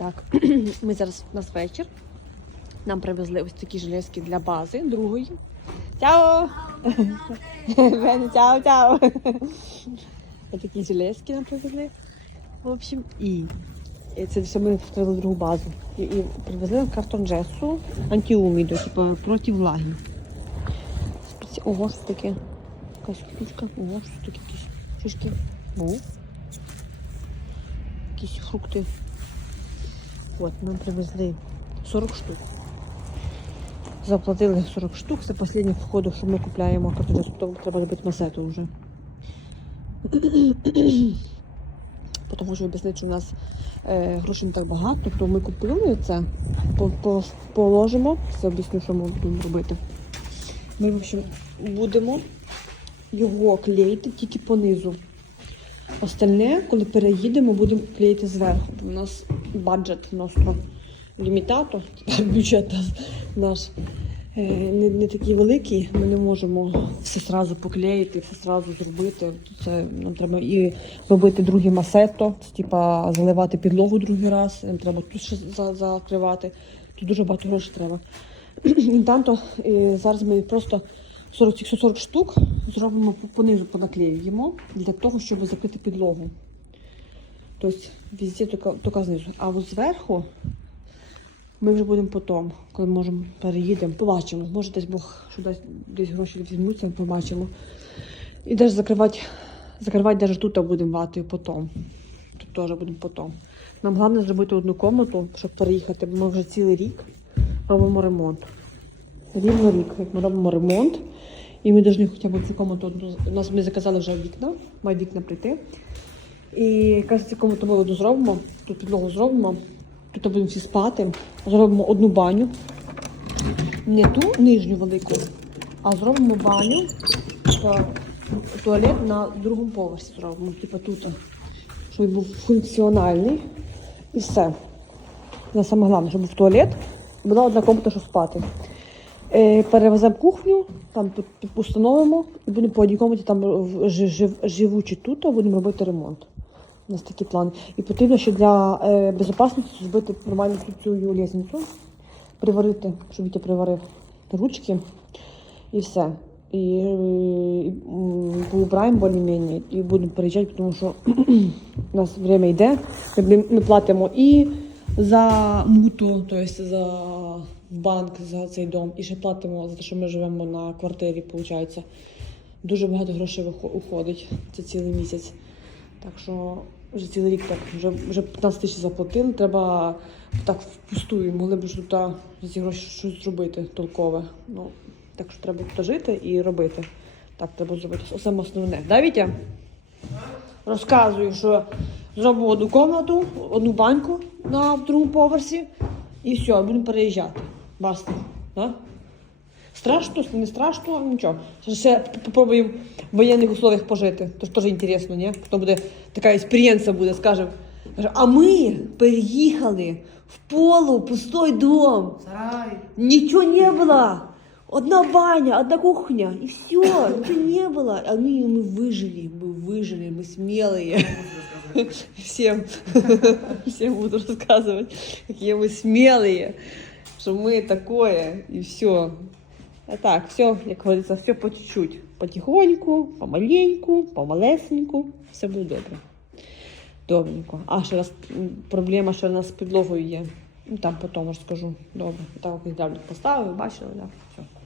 Так, ми зараз у нас вечір. Нам привезли ось такі железки для бази другої. Чао! Бен, Чао, чао! Ось такі железки нам привезли. В общем, і, це все ми встроїли другу базу. І, і привезли нам картон джесу антиуміду, типу проти влаги. Спеці- Ого, що таке? Якась штучка. Ого, що таке якісь шишки. О. Якісь фрукти. От, нам привезли 40 штук. Заплатили 40 штук. Це останній входу, що ми купляємо картоджес, потім треба робити масету вже. Тому що об'яснити, що у нас е, грошей не так багато, то ми купили це, по- по- положимо, це об'ясню, що ми будемо робити. Ми, в общем, будемо його клеїти тільки понизу. Остальне, коли переїдемо, будемо клеїти зверху. У нас бюджет nostro лімітато, бюджет наш е, не, не такий великий. Ми не можемо все зразу поклеїти, все зразу зробити. Це нам треба і робити друге масето, типа заливати підлогу другий раз. Нам треба тут ще за- закривати. Тут дуже багато грошей треба. Інтанто е, зараз ми просто 40, 40 штук зробимо понизу, понаклеюємо для того, щоб закрити підлогу. Тобто везде тільки, тільки знизу. А от зверху ми вже будемо потім, коли можемо переїдемо, побачимо. Може десь Бог що десь, десь гроші візьмуться, побачимо. І навіть закривати, закривати навіть тут будемо ватою потім. Тут теж будемо потім. Нам головне зробити одну комнату, щоб переїхати, бо ми вже цілий рік робимо ремонт. Рівно рік, як ми робимо ремонт. І ми повинні хоча б цю комнату. У нас ми заказали вже вікна, має вікна прийти. І якраз комнату ми одну зробимо, тут підлогу зробимо, тут будемо всі спати. Зробимо одну баню. Не ту нижню велику, а зробимо баню та туалет на другому поверсі зробимо, типу тут, щоб він був функціональний. І все. Це саме головне, щоб був туалет, була одна комната, щоб спати. Е, перевеземо кухню, там тут установимо і будемо по одній комнаті там живучи тут, будемо робити ремонт. У нас такі плани. І потрібно ще для е, безпечності зробити нормальну цю лісницю, приварити, щоб Вітя приварив ручки і все. І, е, і поубираємо більш-менш і будемо переїжджати, тому що у нас время йде. Ми, ми платимо і за муту, тобто за банк за цей дом, і ще платимо за те, що ми живемо на квартирі, виходить. Дуже багато грошей уходить. Це цілий місяць. Так що вже цілий рік так, вже, вже 15 тисяч заплатили, треба так впустую, могли б тут за ці гроші щось зробити толкове. Ну, так що треба тут жити і робити. Так, треба зробити. Саме основне. Да, Вітя? Розказую, що зробимо одну комнату, одну баньку на другому поверсі і все, будемо переїжджати. Баста. Да? Страшно, не страшно, нічого. Ще- Ще попробуємо в воєнних условиях пожити. Тож теж інтересно, ні? Потім буде така експірієнція буде, скажемо. Каже, А ми переїхали в полу, пустой дом. Сарай. Ничего не было. Одна баня, одна кухня, и все, ничего не было. А мы, мы выжили, мы выжили, мы смелые. Всем, всем буду рассказывать, какие мы смелые, что мы такое, и все. Так, все, як говориться, все по чуть-чуть. Потихоньку, помаленьку, помалесеньку, все буде добре. Добренько. А ще раз проблема що у нас з підлогою є. Ну, там потім розкажу. Добре. Так, як поставив, бачили, так? Все.